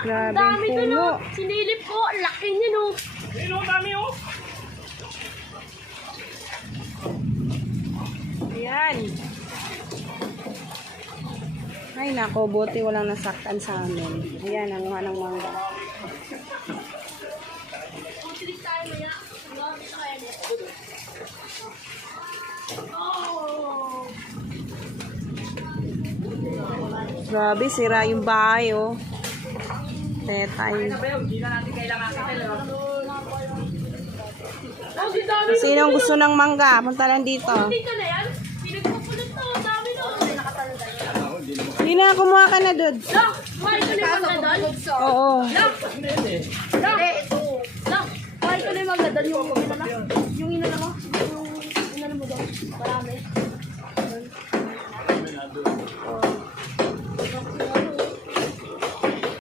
Grabe Dami yung ko puno. no. Sinilip ko. Laki niya no. Ayun o, dami o. Ayan. Ay nako, buti walang nasaktan sa amin. Ayan, ang ng mangga. Tutulik tayo maya. Grabe, sira yung bahay, oh. Tetay. Hindi na natin kailangan sa telo. Oh, di dami. Sinong gusto ng mangga? Punta lang dito. Dito na yan. Pinagpupulot to. Dami no. Hindi na, kumuha ka na, Dud. Lang. Mahal ko na yung mga doon. Oo. Lang. Lang. Lang. Mahal ko na yung mga doon. Yung inala mo. Yung inala mo doon. Marami.